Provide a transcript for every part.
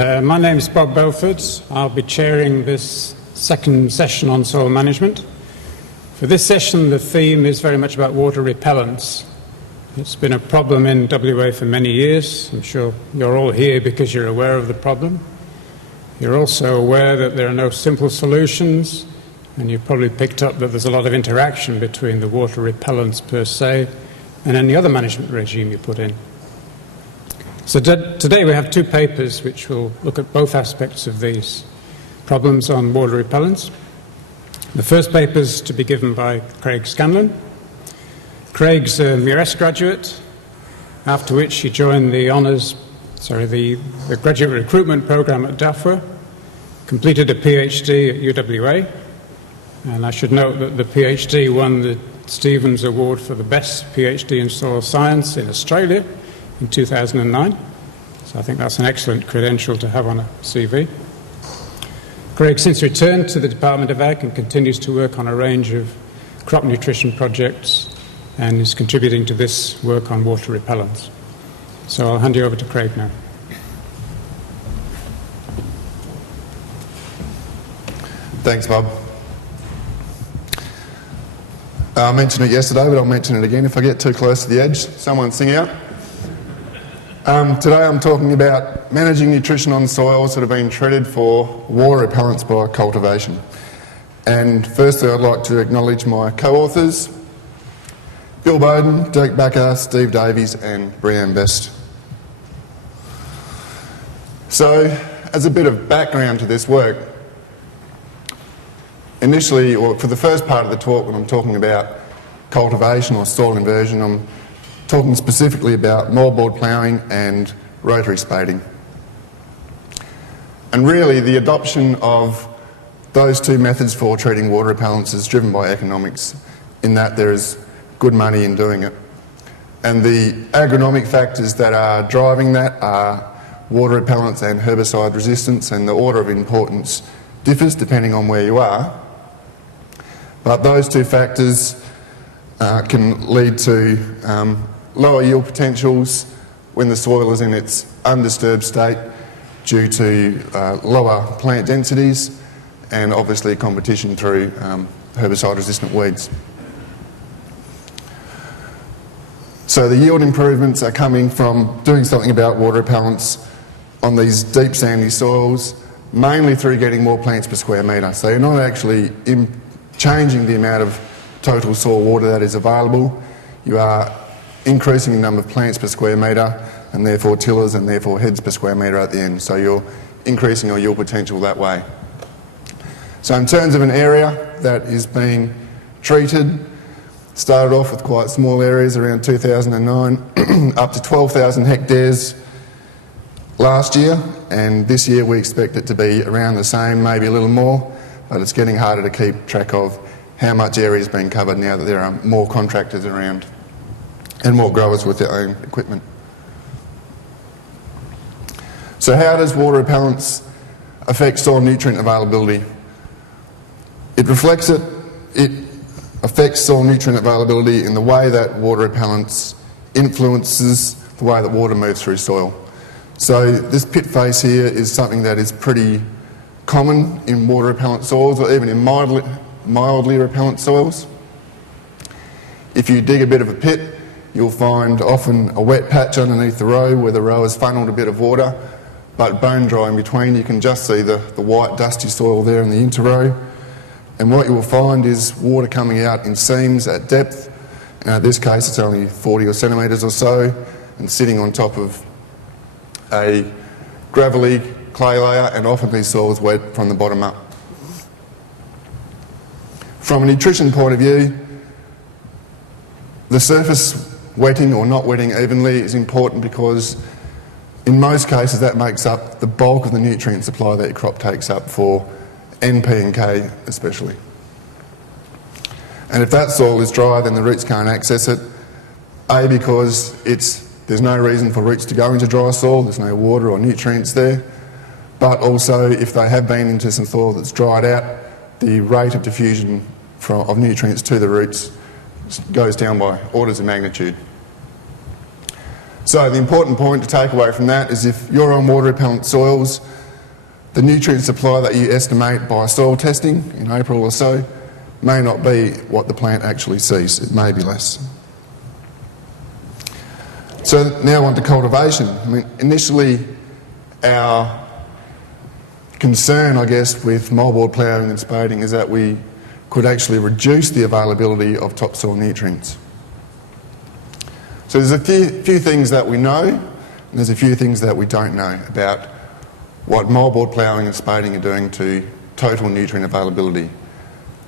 My name is Bob Belford. I'll be chairing this second session on soil management. For this session, the theme is very much about water repellents. It's been a problem in WA for many years. I'm sure you're all here because you're aware of the problem. You're also aware that there are no simple solutions, and you've probably picked up that there's a lot of interaction between the water repellents per se and any other management regime you put in. So today we have two papers which will look at both aspects of these problems on water repellents. The first paper is to be given by Craig Scanlan. Craig's a MURES graduate, after which he joined the graduate recruitment program at DAFWA, completed a PhD at UWA, and I should note that the PhD won the Stevens Award for the best PhD in soil science in Australia in 2009, so I think that's an excellent credential to have on a CV. Craig since returned to the Department of Ag and continues to work on a range of crop nutrition projects and is contributing to this work on water repellents. So I'll hand you over to Craig now. Thanks, Bob. I mentioned it yesterday, but I'll mention it again if I get too close to the edge. Someone sing out. Today I'm talking about managing nutrition on soils that have been treated for water repellents by cultivation. And firstly I'd like to acknowledge my co-authors, Bill Bowden, Dirk Backer, Steve Davies and Brianne Best. So, as a bit of background to this work, initially, or for the first part of the talk when I'm talking about cultivation or soil inversion, I'm talking specifically about moldboard ploughing and rotary spading. And really the adoption of those two methods for treating water repellents is driven by economics, in that there is good money in doing it. And the agronomic factors that are driving that are water repellents and herbicide resistance, and the order of importance differs depending on where you are. But those two factors can lead to lower yield potentials when the soil is in its undisturbed state due to lower plant densities and obviously competition through herbicide resistant weeds. So the yield improvements are coming from doing something about water repellents on these deep sandy soils, mainly through getting more plants per square metre. So you're not actually changing the amount of total soil water that is available. You are increasing the number of plants per square metre and therefore tillers and therefore heads per square metre at the end. So you're increasing your yield potential that way. So in terms of an area that is being treated, started off with quite small areas around 2009, up to 12,000 hectares last year, and this year we expect it to be around the same, maybe a little more, but it's getting harder to keep track of how much area is being covered now that there are more contractors around and more growers with their own equipment. So how does water repellents affect soil nutrient availability? It affects soil nutrient availability in the way that water repellents influences the way that water moves through soil. So this pit face here is something that is pretty common in water repellent soils, or even in mildly repellent soils. If you dig a bit of a pit, you'll find often a wet patch underneath the row where the row has funneled a bit of water, but bone dry in between. You can just see the white dusty soil there in the interrow. And what you will find is water coming out in seams at depth. In this case it's only 40 centimetres or so, and sitting on top of a gravelly clay layer, and often these soils wet from the bottom up. From a nutrition point of view, the surface wetting or not wetting evenly is important because in most cases that makes up the bulk of the nutrient supply that your crop takes up, for N, P and K especially. And if that soil is dry, then the roots can't access it, A, because there's no reason for roots to go into dry soil, there's no water or nutrients there, but also if they have been into some soil that's dried out, the rate of diffusion of nutrients to the roots goes down by orders of magnitude. So the important point to take away from that is if you're on water repellent soils, the nutrient supply that you estimate by soil testing in April or so may not be what the plant actually sees. It may be less. So now on to cultivation. I mean, initially our concern, I guess, with moldboard ploughing and spading is that we could actually reduce the availability of topsoil nutrients. So there's a few things that we know, and there's a few things that we don't know about what moldboard ploughing and spading are doing to total nutrient availability.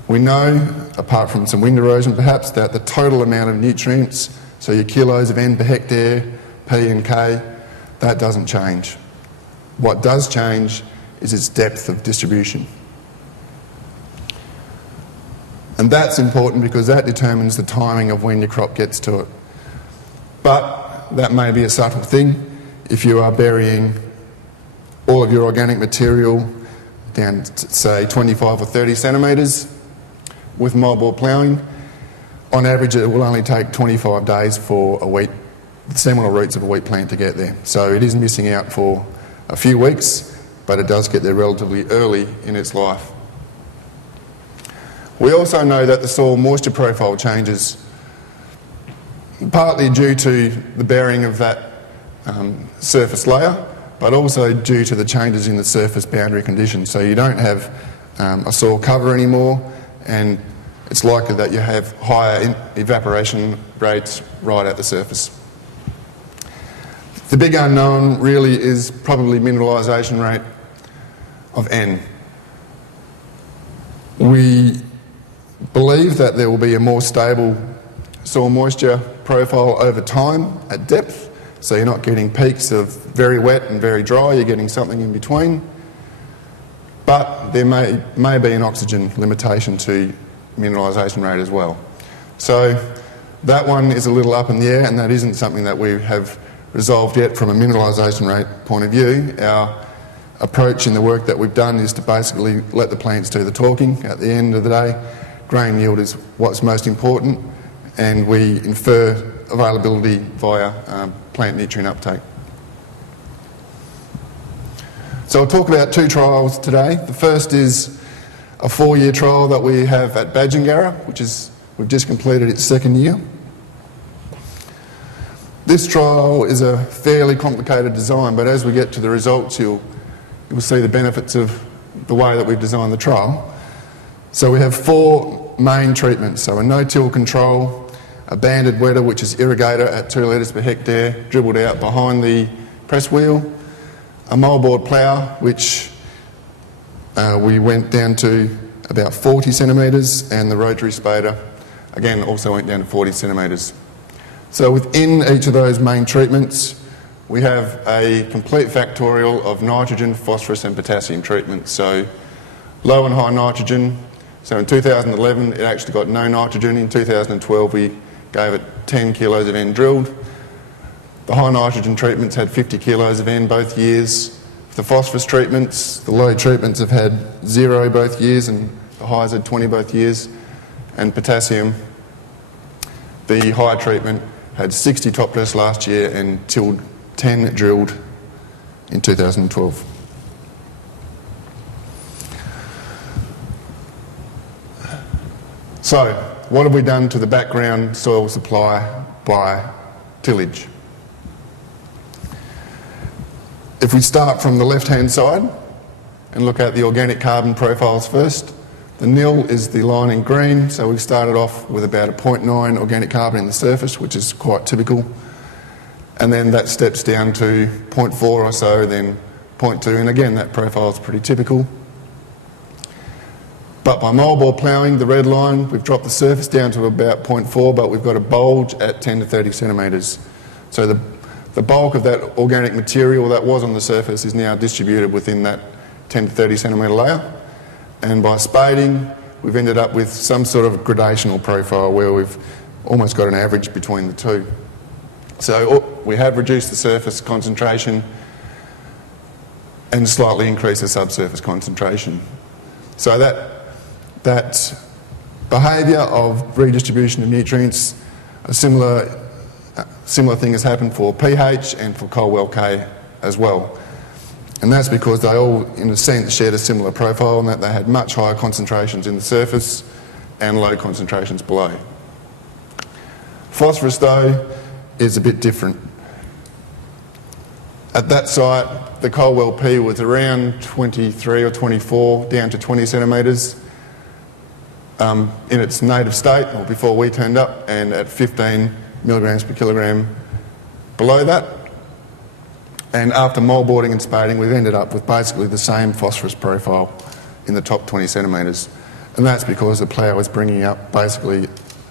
We know, apart from some wind erosion perhaps, that the total amount of nutrients, so your kilos of N per hectare, P and K, that doesn't change. What does change is its depth of distribution. And that's important because that determines the timing of when your crop gets to it. But that may be a subtle thing. If you are burying all of your organic material down to, say, 25 or 30 centimetres with moldboard ploughing, on average it will only take 25 days for the seminal roots of a wheat plant to get there. So it is missing out for a few weeks, but it does get there relatively early in its life. We also know that the soil moisture profile changes partly due to the bearing of that surface layer, but also due to the changes in the surface boundary conditions. So you don't have a soil cover anymore, and it's likely that you have higher evaporation rates right at the surface. The big unknown really is probably mineralisation rate of N. We believe that there will be a more stable soil moisture profile over time at depth, so you're not getting peaks of very wet and very dry, you're getting something in between. But there may be an oxygen limitation to mineralisation rate as well. So that one is a little up in the air, and that isn't something that we have resolved yet from a mineralisation rate point of view. Our approach in the work that we've done is to basically let the plants do the talking. At the end of the day, grain yield is what's most important, and we infer availability via plant nutrient uptake. So I'll talk about two trials today. The first is a 4-year trial that we have at Badgingarra, we've just completed its second year. This trial is a fairly complicated design, but as we get to the results, you'll see the benefits of the way that we've designed the trial. So we have 4 main treatments. So a no-till control, a banded wetter, which is irrigator at 2 litres per hectare, dribbled out behind the press wheel, a moldboard plough, which we went down to about 40 centimetres, and the rotary spader, again, also went down to 40 centimetres. So within each of those main treatments, we have a complete factorial of nitrogen, phosphorus and potassium treatments. So low and high nitrogen. So in 2011, it actually got no nitrogen. In 2012, we gave it 10 kilos of N drilled. The high nitrogen treatments had 50 kilos of N both years. The phosphorus treatments, the low treatments have had 0 both years, and the highs had 20 both years. And potassium, the high treatment had 60 top dress last year and tilled 10 drilled in 2012. So, what have we done to the background soil supply by tillage? If we start from the left-hand side and look at the organic carbon profiles first, the nil is the line in green, so we've started off with about a 0.9 organic carbon in the surface, which is quite typical. And then that steps down to 0.4 or so, then 0.2, and again that profile is pretty typical. But by moldboard ploughing, the red line, we've dropped the surface down to about 0.4, but we've got a bulge at 10 to 30 centimetres. So the bulk of that organic material that was on the surface is now distributed within that 10 to 30 centimetre layer. And by spading, we've ended up with some sort of gradational profile where we've almost got an average between the two. So we have reduced the surface concentration and slightly increased the subsurface concentration. So that behaviour of redistribution of nutrients, a similar similar thing has happened for pH and for coal well K as well. And that's because they all, in a sense, shared a similar profile in that they had much higher concentrations in the surface and low concentrations below. Phosphorus, though, is a bit different. At that site, the coal well P was around 23 or 24, down to 20 centimetres in its native state, or before we turned up, and at 15 milligrams per kilogram below that. And after moldboarding and spading, we've ended up with basically the same phosphorus profile in the top 20 centimetres. And that's because the plough is bringing up basically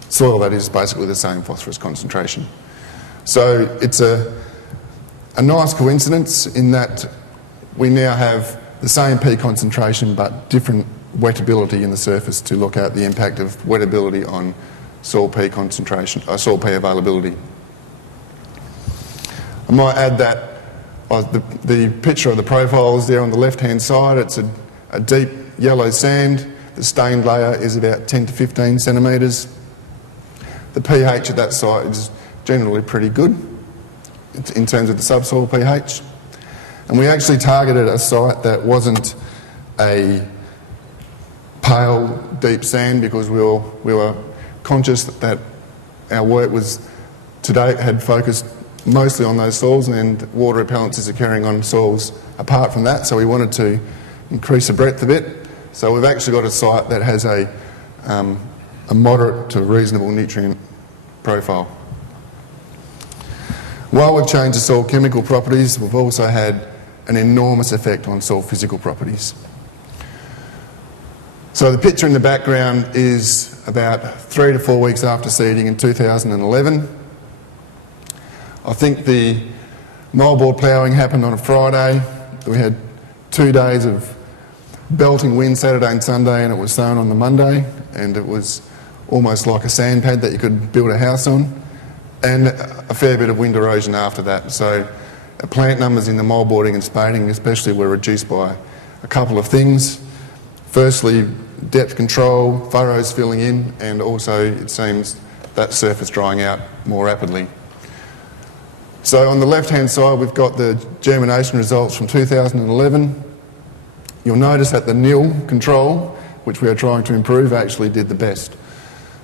soil that is basically the same phosphorus concentration. So it's a nice coincidence in that we now have the same P concentration but different wettability in the surface to look at the impact of wettability on soil P concentration, soil P availability. I might add that the picture of the profile is there on the left-hand side. It's a deep yellow sand. The stained layer is about 10 to 15 centimetres. The pH at that site is generally pretty good in terms of the subsoil pH. And we actually targeted a site that wasn't a pale, deep sand because we were conscious that our work was to date had focused mostly on those soils, and water repellence is occurring on soils apart from that, so we wanted to increase the breadth a bit. So we've actually got a site that has a moderate to reasonable nutrient profile. While we've changed the soil chemical properties, we've also had an enormous effect on soil physical properties. So the picture in the background is about 3 to 4 weeks after seeding in 2011. I think the moldboard ploughing happened on a Friday. We had 2 days of belting wind, Saturday and Sunday, and it was sown on the Monday, and it was almost like a sand pad that you could build a house on, and a fair bit of wind erosion after that. So plant numbers in the moldboarding and spading especially were reduced by a couple of things. Firstly, depth control, furrows filling in, and also it seems that surface drying out more rapidly. So on the left-hand side, we've got the germination results from 2011. You'll notice that the nil control, which we are trying to improve, actually did the best.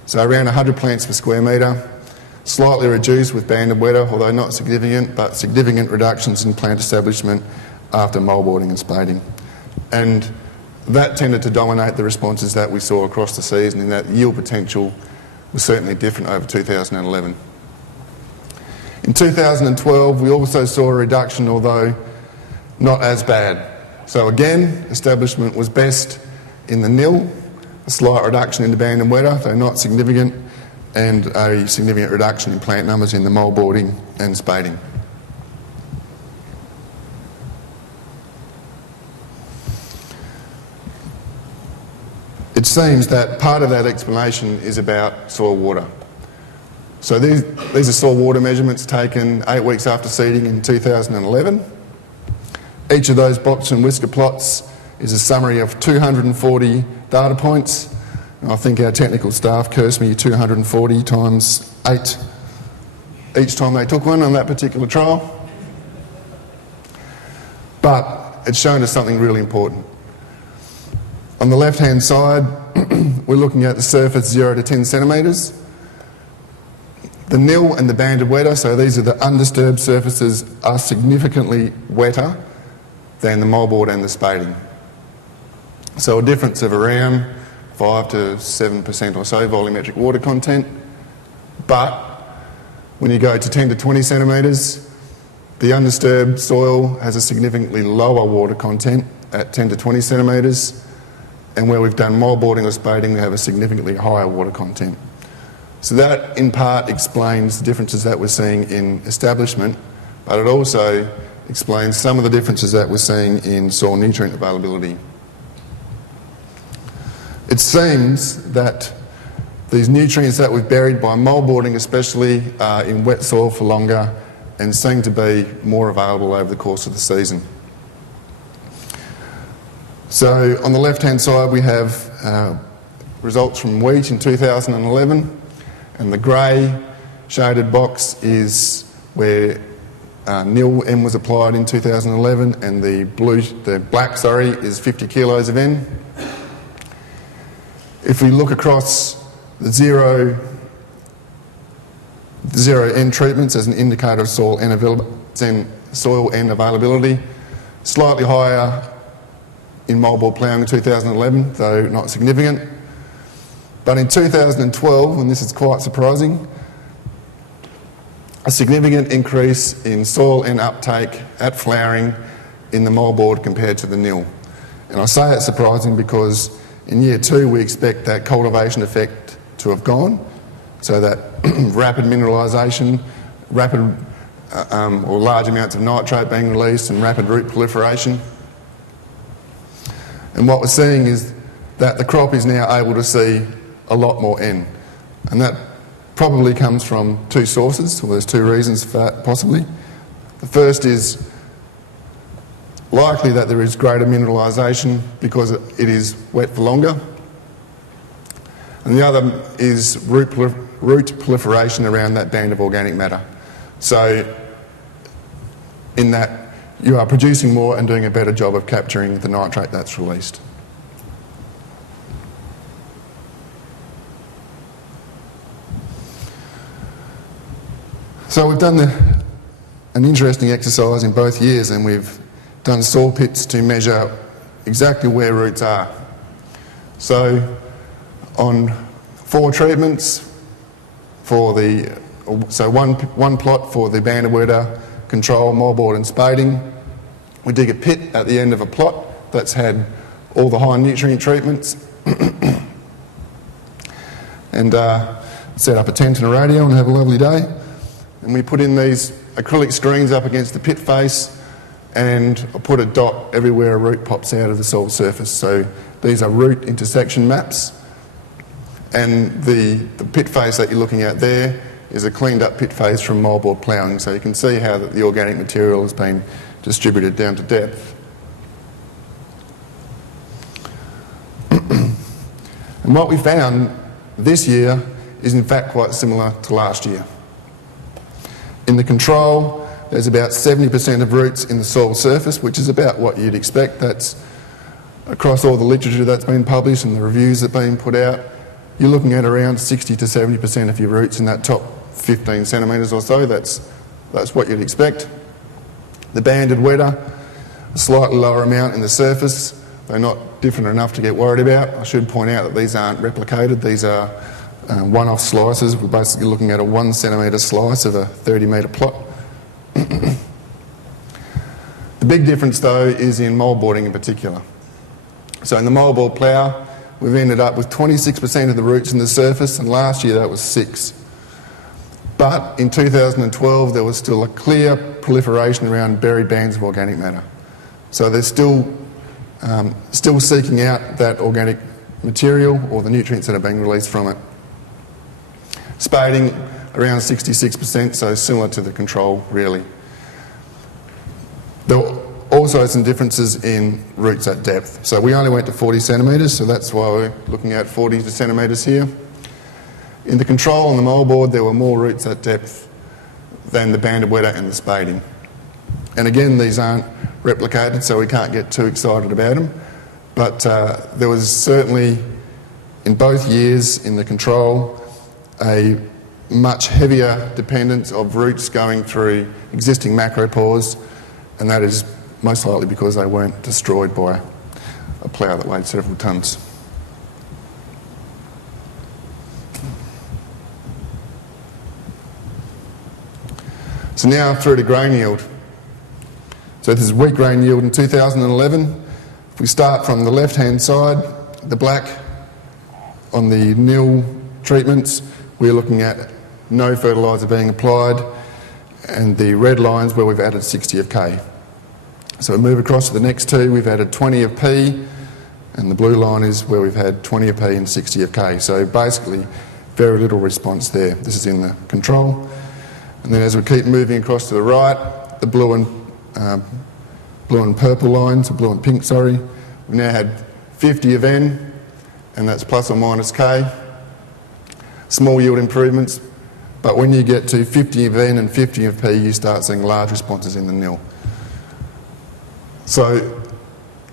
So around 100 plants per square metre, slightly reduced with banded wetter, although not significant, but significant reductions in plant establishment after moldboarding and spading. And that tended to dominate the responses that we saw across the season, in that yield potential was certainly different over 2011. In 2012, we also saw a reduction, although not as bad. So again, establishment was best in the nil, a slight reduction in the band and wetter, though not significant, and a significant reduction in plant numbers in the moldboarding and spading. It seems that part of that explanation is about soil water. So these are soil water measurements taken 8 weeks after seeding in 2011. Each of those box and whisker plots is a summary of 240 data points. And I think our technical staff cursed me 240 times 8 each time they took one on that particular trial. But it's shown us something really important. On the left-hand side, we're looking at the surface 0 to 10 centimetres. The nil and the banded wetter, so these are the undisturbed surfaces, are significantly wetter than the moldboard and the spading. So a difference of around 5 to 7% or so volumetric water content. But when you go to 10 to 20 centimetres, the undisturbed soil has a significantly lower water content at 10 to 20 centimetres, and where we've done moldboarding or spading, we have a significantly higher water content. So that in part explains the differences that we're seeing in establishment, but it also explains some of the differences that we're seeing in soil nutrient availability. It seems that these nutrients that we've buried by moldboarding especially are in wet soil for longer and seem to be more available over the course of the season. So on the left-hand side we have results from wheat in 2011, and the grey shaded box is where nil N was applied in 2011, and the black is 50 kilos of N. If we look across the zero N treatments as an indicator of soil N availability, slightly higher in moldboard ploughing in 2011, though not significant. But in 2012, and this is quite surprising, a significant increase in soil N uptake at flowering in the moldboard compared to the nil. And I say it's surprising because in year 2 we expect that cultivation effect to have gone, so that rapid mineralisation, rapid or large amounts of nitrate being released and rapid root proliferation. And what we're seeing is that the crop is now able to see a lot more N. And that probably comes from 2 sources, or there's 2 reasons for that possibly. The first is likely that there is greater mineralisation because it is wet for longer. And the other is root proliferation around that band of organic matter. So in that you are producing more and doing a better job of capturing the nitrate that's released. So we've done an interesting exercise in both years, and we've done soil pits to measure exactly where roots are. So on 4 treatments one plot for the banded weta, control, moldboard and spading. We dig a pit at the end of a plot that's had all the high nutrient treatments and set up a tent and a radio and have a lovely day. And we put in these acrylic screens up against the pit face, and I put a dot everywhere a root pops out of the soil surface. So these are root intersection maps, and the pit face that you're looking at there is a cleaned up pit face from moldboard ploughing, so you can see how the organic material has been distributed down to depth. And what we found this year is in fact quite similar to last year. In the control, there's about 70% of roots in the soil surface, which is about what you'd expect. That's across all the literature that's been published and the reviews that have been put out. You're looking at around 60 to 70% of your roots in that top 15 centimetres or so. That's what you'd expect. The banded weta, a slightly lower amount in the surface. They're not different enough to get worried about. I should point out that these aren't replicated. These are one-off slices. We're basically looking at a 1 centimetre slice of a 30-metre plot. The big difference though is in moldboarding in particular. So in the moldboard plough, we've ended up with 26% of the roots in the surface, and last year that was 6%. But in 2012 there was still a clear proliferation around buried bands of organic matter. So they're still seeking out that organic material or the nutrients that are being released from it. Spading around 66%, so similar to the control really. There were also some differences in roots at depth. So we only went to 40 centimetres, so that's why we're looking at 40 centimetres here. In the control on the moldboard, there were more roots at depth than the banded weta and the spading. And again, these aren't replicated, so we can't get too excited about them. But there was certainly, in both years in the control, a much heavier dependence of roots going through existing macropores, and that is most likely because they weren't destroyed by a plough that weighed several tonnes. So now through to grain yield. So this is wheat grain yield in 2011. If we start from the left-hand side, the black on the nil treatments, we're looking at no fertiliser being applied, and the red lines where we've added 60 of K. So we move across to the next 2, we've added 20 of P, and the blue line is where we've had 20 of P and 60 of K. So basically very little response there. This is in the control. And then as we keep moving across to the right, the blue and purple lines, or blue and pink, sorry, we've now had 50 of N, and that's plus or minus K. Small yield improvements, but when you get to 50 of N and 50 of P, you start seeing large responses in the nil. So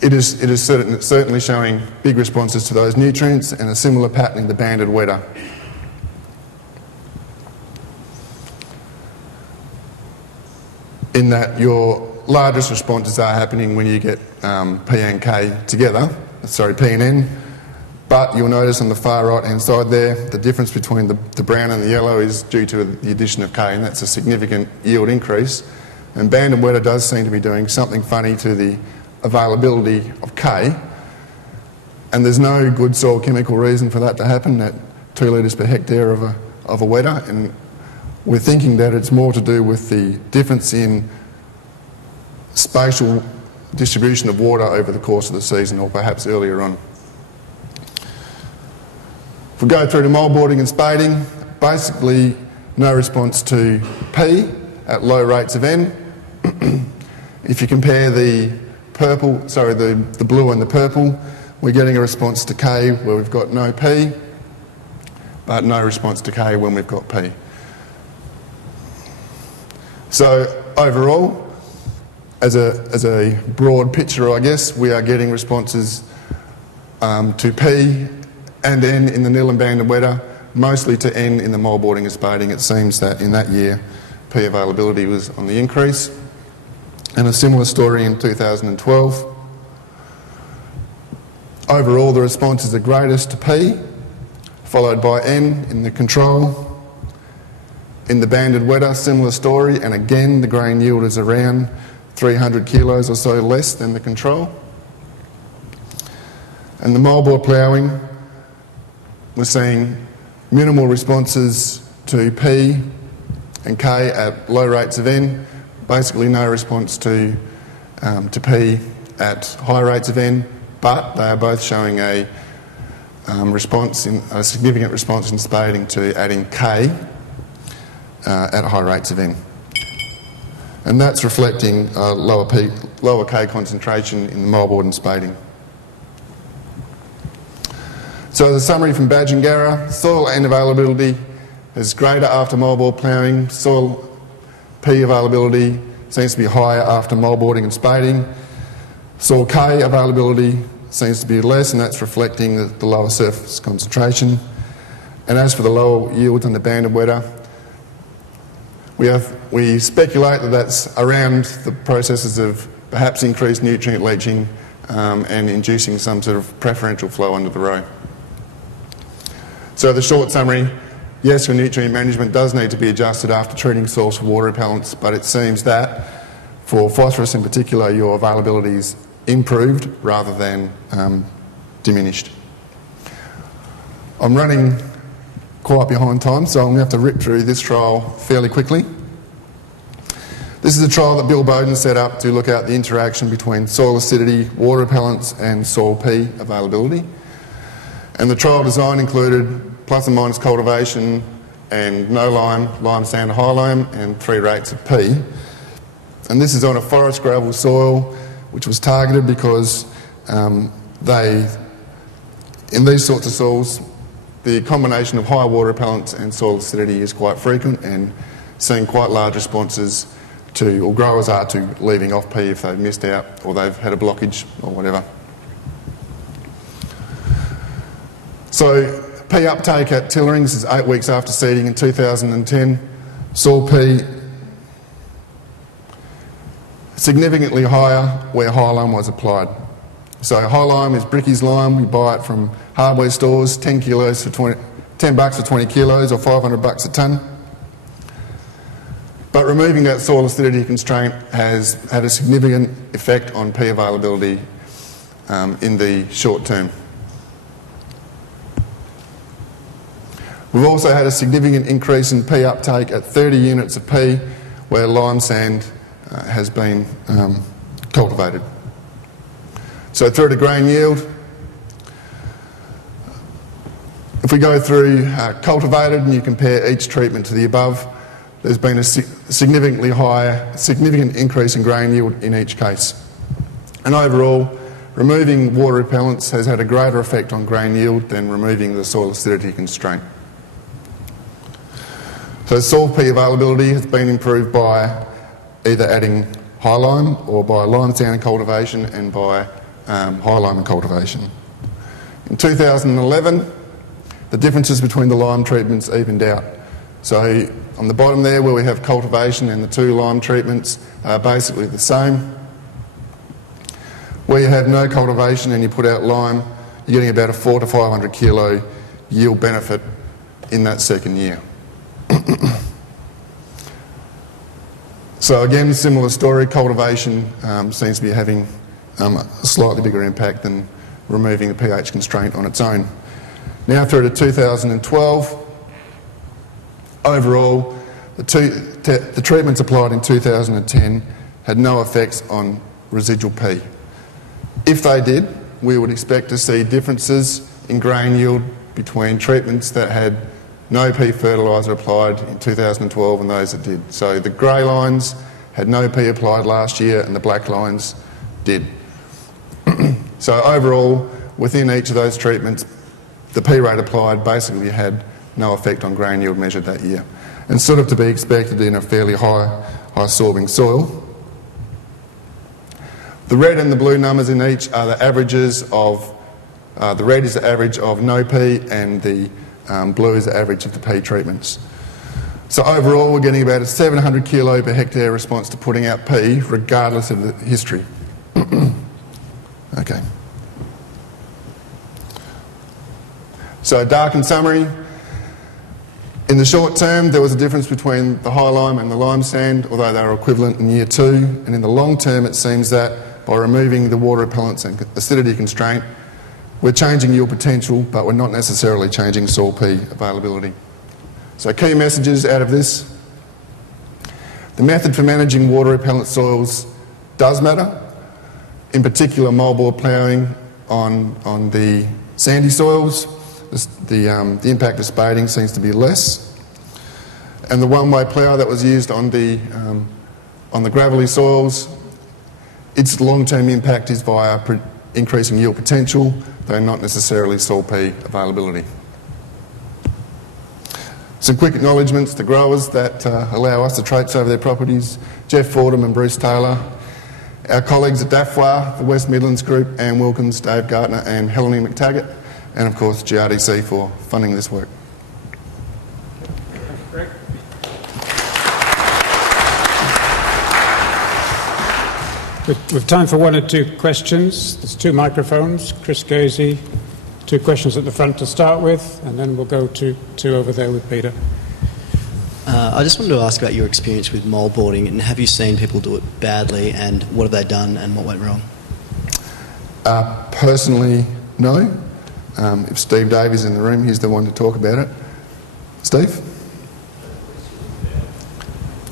it is certainly showing big responses to those nutrients, and a similar pattern in the banded weta. In that your largest responses are happening when you get P and K together, P and N, but you'll notice on the far right hand side there, the difference between the brown and the yellow is due to the addition of K, and that's a significant yield increase. And banded weta does seem to be doing something funny to the availability of K, and there's no good soil chemical reason for that to happen at 2 litres per hectare of a weta, and we're thinking that it's more to do with the difference in spatial distribution of water over the course of the season, or perhaps earlier on. If we go through to moldboarding and spading, basically no response to P at low rates of N. If you compare the blue and the purple, we're getting a response to K where we've got no P, but no response to K when we've got P. So overall, as a broad picture, I guess, we are getting responses to P and N in the nil and banded weta, mostly to N in the moldboarding and spading. It seems that in that year, P availability was on the increase. And a similar story in 2012. Overall, the responses are greatest to P, followed by N in the control. In the banded weta, similar story, and again the grain yield is around 300 kilos or so less than the control. And the moldboard ploughing, we're seeing minimal responses to P and K at low rates of N, basically no response to P at high rates of N, but they are both showing a significant response in spading to adding K at high rates of N. And that's reflecting lower K concentration in the moldboard and spading. So the summary from Badgingarra, soil N availability is greater after moldboard ploughing, soil P availability seems to be higher after moldboarding and spading, soil K availability seems to be less, and that's reflecting the lower surface concentration. And as for the lower yields on the banded weta, we speculate that that's around the processes of perhaps increased nutrient leaching and inducing some sort of preferential flow under the row. So the short summary, yes, your nutrient management does need to be adjusted after treating soils for water repellents, but it seems that for phosphorus in particular, your availability is improved rather than diminished. I'm running quite behind time, so I'm going to have to rip through this trial fairly quickly. This is a trial that Bill Bowden set up to look at the interaction between soil acidity, water repellents and soil P availability. And the trial design included plus and minus cultivation and no lime, lime sand, high lime, and 3 rates of P. And this is on a forest gravel soil, which was targeted because in these sorts of soils, the combination of high water repellents and soil acidity is quite frequent, and seeing quite large responses or growers are to leaving off P if they've missed out or they've had a blockage or whatever. So P uptake at tillerings is 8 weeks after seeding in 2010. Soil P significantly higher where high lime was applied. So high lime is Bricky's lime. We buy it from hardware stores, $10 for 20 kilos or $500 a tonne. But removing that soil acidity constraint has had a significant effect on P availability in the short term. We've also had a significant increase in P uptake at 30 units of P where lime sand has been cultivated. So through to grain yield, if we go through cultivated and you compare each treatment to the above, there's been a significant increase in grain yield in each case. And overall, removing water repellents has had a greater effect on grain yield than removing the soil acidity constraint. So soil P availability has been improved by either adding high lime or by lime sand cultivation and by high lime cultivation. In 2011, the differences between the lime treatments evened out. So on the bottom there where we have cultivation and the 2 lime treatments are basically the same. Where you have no cultivation and you put out lime, you're getting about a 400 to 500 kilo yield benefit in that second year. So again, similar story, cultivation seems to be having a slightly bigger impact than removing the pH constraint on its own. Now through to 2012, overall, the treatments applied in 2010 had no effects on residual P. If they did, we would expect to see differences in grain yield between treatments that had no P fertiliser applied in 2012 and those that did. So the grey lines had no P applied last year and the black lines did. So overall, within each of those treatments, the P rate applied basically had no effect on grain yield measured that year. And sort of to be expected in a fairly high sorbing soil. The red and the blue numbers in each are the averages of, the red is the average of no P and the blue is the average of the P treatments. So overall we're getting about a 700 kilo per hectare response to putting out P regardless of the history. Okay. So dark in summary, in the short term there was a difference between the high lime and the lime sand, although they were equivalent in year 2, and in the long term it seems that by removing the water repellence and acidity constraint, we're changing yield potential, but we're not necessarily changing soil P availability. So key messages out of this. The method for managing water repellent soils does matter, in particular moldboard ploughing on the sandy soils. The impact of spading seems to be less. And the one-way plough that was used on the gravelly soils, its long-term impact is via increasing yield potential, though not necessarily soil P availability. Some quick acknowledgements to growers that allow us to traipse over their properties: Jeff Fordham and Bruce Taylor, our colleagues at DAFWA, the West Midlands Group, Anne Wilkins, Dave Gartner and Helene McTaggart, and of course GRDC for funding this work. Great. We've time for 1 or 2 questions. There's 2 microphones. Chris Gazy, 2 questions at the front to start with, and then we'll go to 2 over there with Peter. I just wanted to ask about your experience with moldboarding, and have you seen people do it badly, and what have they done and what went wrong? Personally, no. If Steve Davies is in the room, he's the one to talk about it. Steve?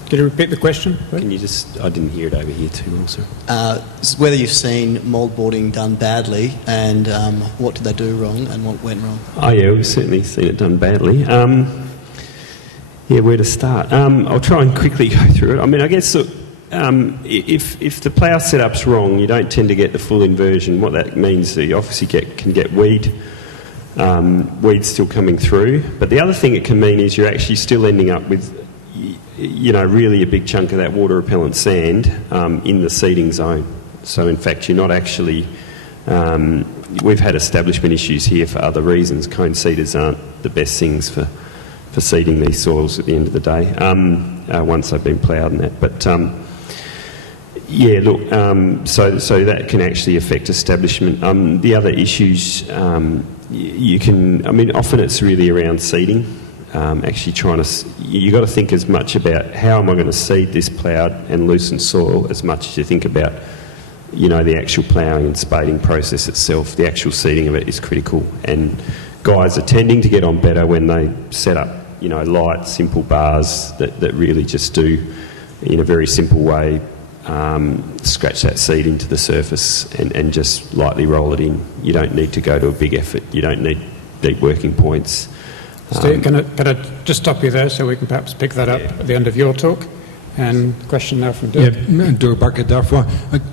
Could you repeat the question? Can you just, I didn't hear it over here too also. Whether you've seen moldboarding done badly, and what did they do wrong and what went wrong? Oh yeah, we've certainly seen it done badly. Yeah, where to start? I'll try and quickly go through it. I mean, I guess if the plough setup's wrong, you don't tend to get the full inversion. What that means is you obviously can get weeds still coming through. But the other thing it can mean is you're actually still ending up with, really a big chunk of that water repellent sand in the seeding zone. So in fact, you're not actually. We've had establishment issues here for other reasons. Cone seeders aren't the best things for seeding these soils at the end of the day, once they've been ploughed and that. But yeah, look, so that can actually affect establishment. The other issues often it's really around seeding. Actually you've got to think as much about how am I going to seed this ploughed and loosened soil as much as you think about, the actual ploughing and spading process itself. The actual seeding of it is critical, and guys are tending to get on better when they set up, light, simple bars that really just do, in a very simple way, scratch that seed into the surface and just lightly roll it in. You don't need to go to a big effort. You don't need deep working points. Steve, can I just stop you there so we can perhaps pick that up at the end of your talk? And question now from Dirk. Yeah, Dirk Bakker, DAFWA.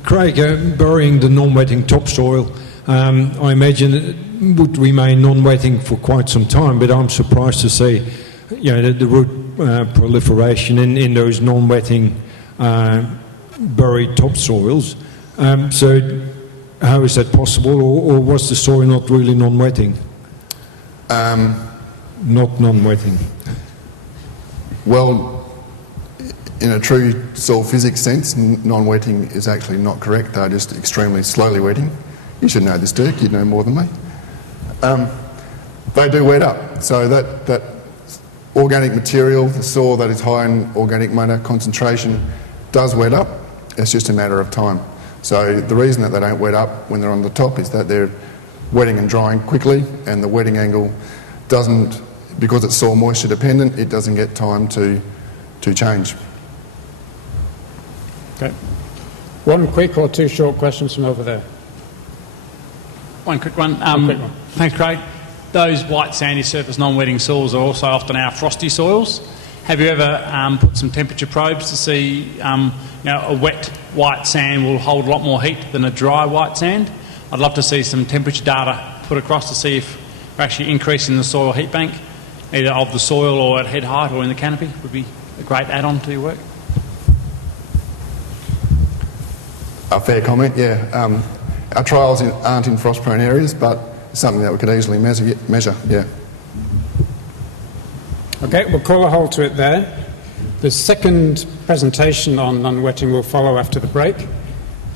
Craig, burying the non-wetting topsoil, I imagine it would remain non-wetting for quite some time, but I'm surprised to see, the root proliferation in those non-wetting buried topsoils. So how is that possible, or was the soil not really non-wetting? Not non-wetting. Well, in a true soil physics sense, non-wetting is actually not correct. They're just extremely slowly wetting. You should know this, Dirk. You know more than me. They do wet up. So that organic material, the soil that is high in organic matter concentration, does wet up. It's just a matter of time. So the reason that they don't wet up when they're on the top is that they're wetting and drying quickly, and the wetting angle doesn't, because it's soil moisture dependent, it doesn't get time to change. Okay. One quick or two short questions from over there. One quick one. Quick one. Thanks, Craig. Those white sandy surface non-wetting soils are also often our frosty soils. Have you ever put some temperature probes to see, a wet white sand will hold a lot more heat than a dry white sand? I'd love to see some temperature data put across to see if we're actually increasing the soil heat bank, either of the soil or at head height or in the canopy. Would be a great add-on to your work. A fair comment, yeah. Our trials aren't in frost-prone areas, but it's something that we could easily measure, yeah. Okay, we'll call a halt to it there. The second presentation on non-wetting will follow after the break.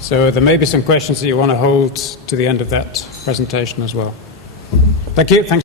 So there may be some questions that you want to hold to the end of that presentation as well. Thank you. Thanks.